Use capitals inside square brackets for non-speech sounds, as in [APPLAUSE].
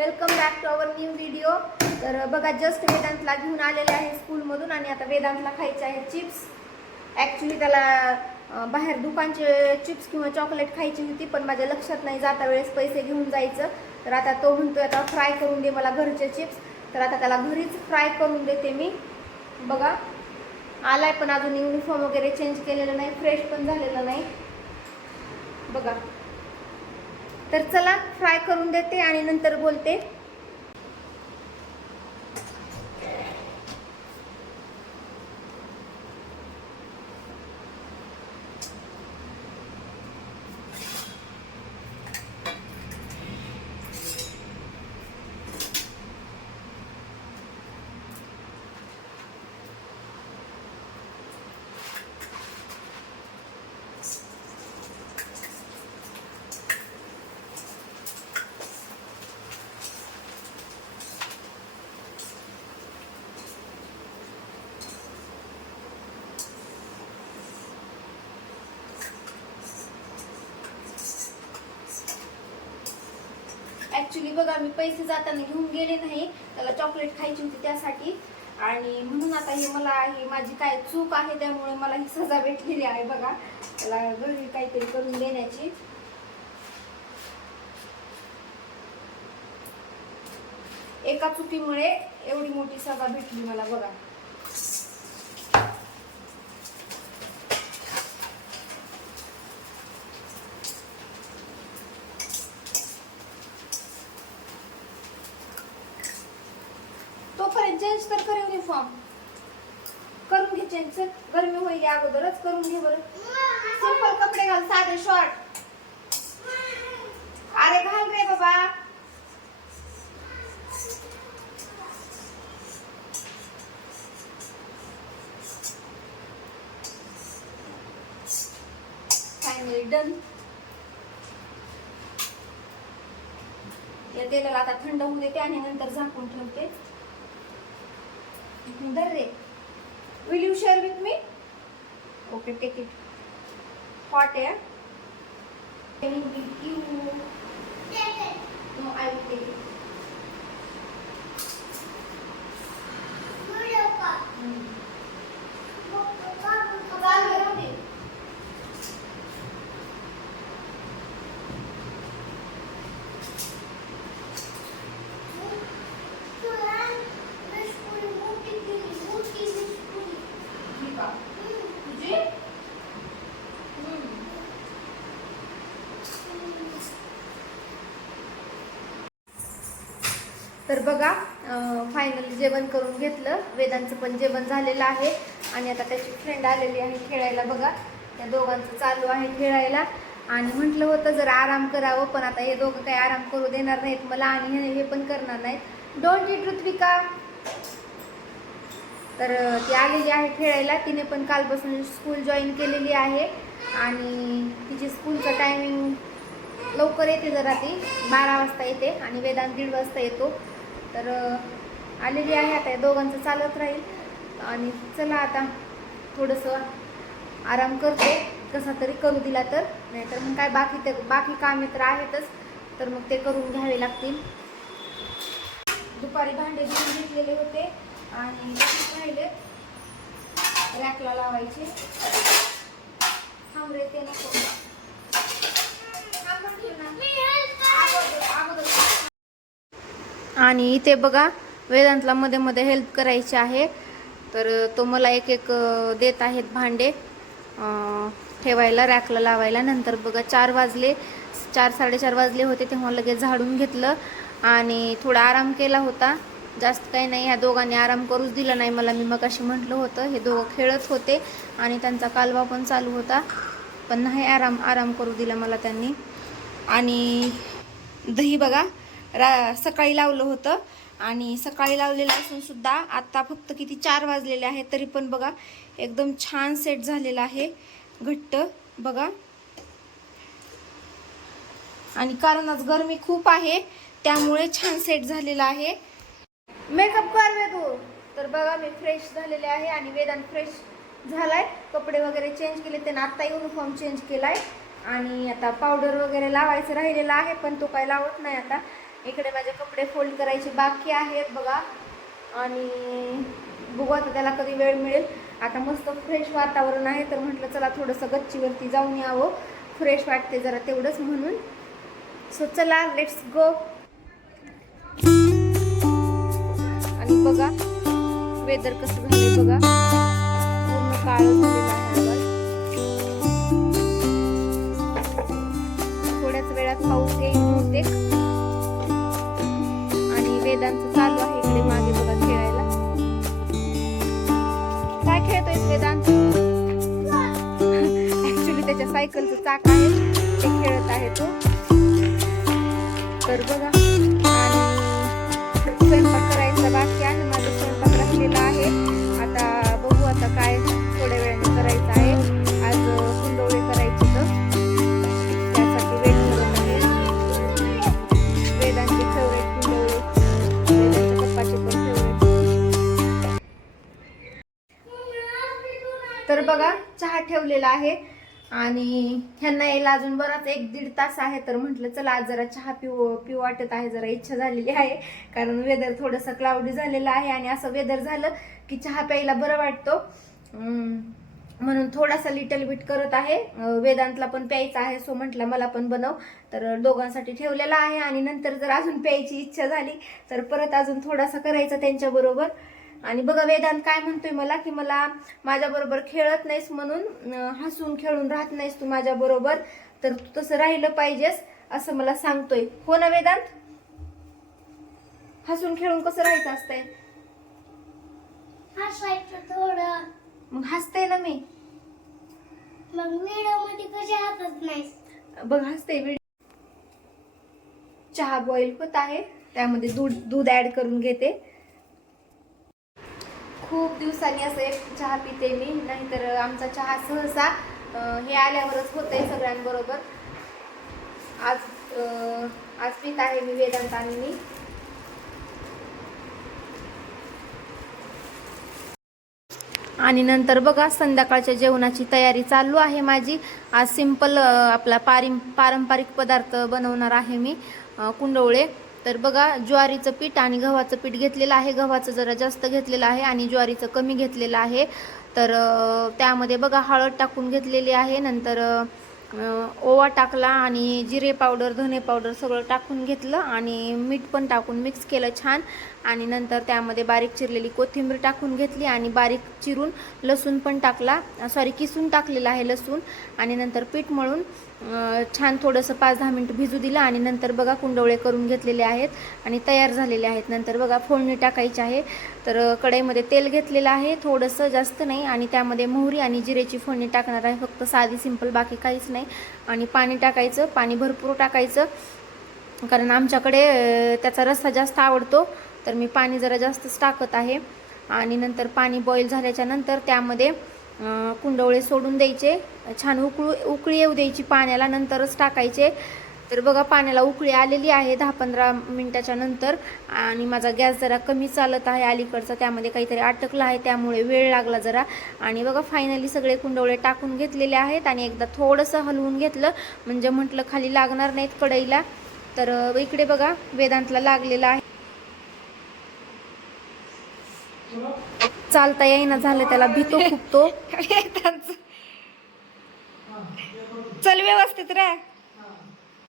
Welcome back to our new video तर बघा just वेदांतला घेऊन आलेले आहे स्कूलमधून आणि आता वेदांतला खायचे आहे चिप्स ॲक्च्युली त्याला बाहेर दुकानचे चिप्स किंवा चॉकलेट खायची होती पण माझ्या लक्षात नाही जाता वेळेस पैसे घेऊन जायचं. तर आता तो म्हणतोय आता फ्राय करून दे मला घरचे चिप्स तर आता त्याला घरीच फ्राय करून देते मी. बघा आलाय पण अजून युनिफॉर्म वगैरे चेंज केलेलं नाही फ्रेश पण झालेलं नाही. बघा. तर चला फ्राय करून देते आणि नंतर बोलते. ॲक्च्युली बघा मी पैसे जाताना घेऊन गेले नाही. त्याला चॉकलेट खायची होती त्यासाठी. आणि म्हणून आता हे मला ही माझी काय चूक आहे त्यामुळे मला ही सजा भेटलेली आहे बघा. त्याला घरी काहीतरी करून देण्याची. एका चुकीमुळे एवढी मोठी सजा भेटली मला बघा. चेंज तर कर युनिफॉर्म करून घे चेंज गरमी होईल अगोदरच करून घे बरं. सिंपल कपडे घाल साधे शॉर्ट अरे घाल रे बाबा. फायनली डन या तेलाला आता थंड होऊ देते आणि नंतर झाकून ठेवते. धर रे। Will you share with me okay take it hot आहे No, I will take it. चालू आहे, राहू दे. ही का? तुझी? हम्म. तर बघा फायनली जेवण करून घेतलं. वेदांचं पण जेवण झालेलं आहे. आणि आता त्याची फ्रेंड आलेली आहे खेळायला बघा. त्या दोघांचं चालू आहे खेळायला. आणि म्हटलं होतं जर आराम करावं पण आता हे दोघं काही आराम करू देणार नाहीत. मला आणि हे पण करणार नाहीत. डोंट इट ऋत्विका तर ती आलेली आहे खेळायला. तिने पण कालपासून स्कूल जॉईन केलेली आहे. आणि तिची स्कूलचं टायमिंग लवकर येते जरा ती. बारा वाजता येते आणि वेदांत दीड वाजता येतो. तर आलेली आहे आता या दोघांचं चालत राहील. आणि चला आता थोडंसं आराम करते. कसा तरी करू दिला तर. नाहीतर मग काय बाकी ते बाकी कामे तर आहेतच. तर मग ते करून घ्यावे लागतील. दुपारी भांडे धुवून घेतलेले होते. आणि राहिले. रॅकला लावायचे. थांबरे ते नको. आणि इथे बघा वेदांतला मध्ये मध्ये हेल्प करायची आहे. तर तो मला एक एक देत आहेत भांडे. ठेवायला रॅकला लावायला. नंतर बघा चार वाजले चार साडेचार वाजले होते तेव्हा लगेच झाडून घेतलं. आणि थोडा आराम केला होता. जास्त काही नाही ह्या दोघांनी आराम करूच दिला नाही मला. मी मग अशी म्हटलं होतं हे दोघं खेळत होते आणि त्यांचा कालवा पण चालू होता. पण नाही आराम आराम करू दिला मला त्यांनी. आणि दही बघा रा सकाळी लावलं होतं. आणि सकाळी लावलेलं असून सुद्धा आत्ता फक्त किती चार वाजलेले आहेत तरी पण बघा एकदम छान सेट झालेला आहे. घट्ट बघा. आणि कारण आज गरमी खूप आहे त्यामुळे छान सेट झालेला आहे. मेकअप कर वे तर बघा मी फ्रेश झालेले आहे आणि वेदांत फ्रेश झालाय. कपडे वगैरे चेंज केले त्यानं आत्ता युनिफॉर्म चेंज केलाय. आणि आता पावडर वगैरे लावायचं राहिलेला आहे पण तो काय लावत नाही आता. इकडे माझे कपडे फोल्ड करायचे बाकी आहेत बघा. आणि बघू आता त्याला कधी वेळ मिळेल. आता मस्त फ्रेश वातावरण आहे तर म्हटलं चला थोडंसं गच्चीवरती जाऊन यावं. फ्रेश वाटते जरा तेवढंच म्हणून. सो चला लेट्स गो आणि बघा वेदर कसं झालंय बघा. पूर्ण काळ आहे थोड्याच वेळात पाऊस येईल बहुतेक. वेदांत चालू आहे इकडे मागे बघा खेळायला. काय खेळतोय वेदांत ऍक्च्युली त्याच्या सायकलचं चाक आहे. ते खेळत आहे तो. तर बघा. आणि तर बघा चहा ठेवलेला आहे. आणि ह्यांना यायला अजून बराच एक दीड तास आहे तर म्हटलं चला आज जरा चहा पिऊ पिऊ वाटत आहे जरा इच्छा झालेली आहे. कारण वेदर थोडंसं क्लाउडी झालेलं आहे आणि असं वेदर झालं की चहा प्यायला बरं वाटतो. म्हणून थोडासा लिटल बिट करत आहे. वेदांतला पण प्यायचा आहे सो म्हटलं मला पण बनव. तर दोघांसाठी ठेवलेला आहे आणि नंतर जर अजून प्यायची इच्छा झाली तर परत अजून थोडासा करायचा त्यांच्याबरोबर. आणि बघा वेदांत काय म्हणतोय मला की मला माझ्या बरोबर खेळत नाहीस म्हणून हसून खेळून राहत नाहीस तू माझ्या बरोबर तर तू तसं राहिलं पाहिजेस असं मला सांगतोय. हो ना वेदांत? हसून खेळून कसं राहायचं असतंय? हसायचं थोडं. मग हसते ना मी. मग व्हिडिओमध्ये कशी हसत नाहीस? बघ हसते चहा बॉईल होत आहे त्यामध्ये दूध दूध ऍड करून घेते. खूप दिवसांनी असं एक चहा पिते मी नाहीतर आमचा चहा सहसा हे आल्यावरच होतंय सगळ्यांबरोबर. आज आज पित आहे मी वेदांत आणि मी आणि नंतर बघा संध्याकाळच्या जेवणाची तयारी चालू आहे माझी. आज सिंपल आपला पारिम पारंपरिक पदार्थ बनवणार आहे मी कुंडवळे. तर बघा ज्वारीचं पीठ आणि गव्हाचं पीठ घेतलेलं आहे. गव्हाचं जरा जास्त घेतलेलं आहे आणि ज्वारीचं कमी घेतलेलं आहे. तर त्यामध्ये बघा हळद टाकून घेतलेली आहे. नंतर ओवा टाकला आणि जिरे पावडर धने पावडर सगळं टाकून घेतलं आणि मीठ पण टाकून मिक्स केलं छान. आणि नंतर त्यामध्ये बारीक चिरलेली कोथिंबीर टाकून घेतली आणि बारीक चिरून लसूण पण टाकला सॉरी किसून टाकलेला आहे लसूण. आणि नंतर पीठ मळून छान थोडंसं पाच दहा मिनटं भिजू दिलं आणि नंतर बघा कुंडवळे करून घेतलेले आहेत आणि तयार झालेले आहेत. नंतर बघा फोडणी टाकायची आहे. तर कढईमध्ये तेल घेतलेलं आहे. थोडंसं जास्त नाही आणि त्यामध्ये मोहरी आणि जिरेची फोडणी टाकणार आहे. फक्त साधी सिंपल बाकी काहीच नाही. आणि पाणी टाकायचं पाणी भरपूर टाकायचं. कारण आमच्याकडे त्याचा रस्सा जास्त आवडतो. तर मी पाणी जरा जास्तच टाकत आहे. आणि नंतर पाणी बॉईल झाल्याच्यानंतर त्यामध्ये कुंडवळे सोडून द्यायचे. छान उकळू उकळी येऊ द्यायची पाण्याला नंतरच टाकायचे. तर बघा पाण्याला उकळी आलेली आहे दहा पंधरा मिनटाच्या नंतर. आणि माझा गॅस जरा कमी चालत आहे अलीकडचा. त्यामध्ये काहीतरी अटकलं आहे त्यामुळे वेळ लागला जरा. आणि बघा फायनली सगळे कुंडवळे टाकून घेतलेले आहेत. आणि एकदा थोडंसं हलवून घेतलं. म्हणजे म्हटलं खाली लागणार नाहीत कढईला. तर इकडे बघा वेदांतला लागलेला आहे. चालता येईना झालं त्याला भीतो [LAUGHS] खूप तो चल व्यवस्थित रे.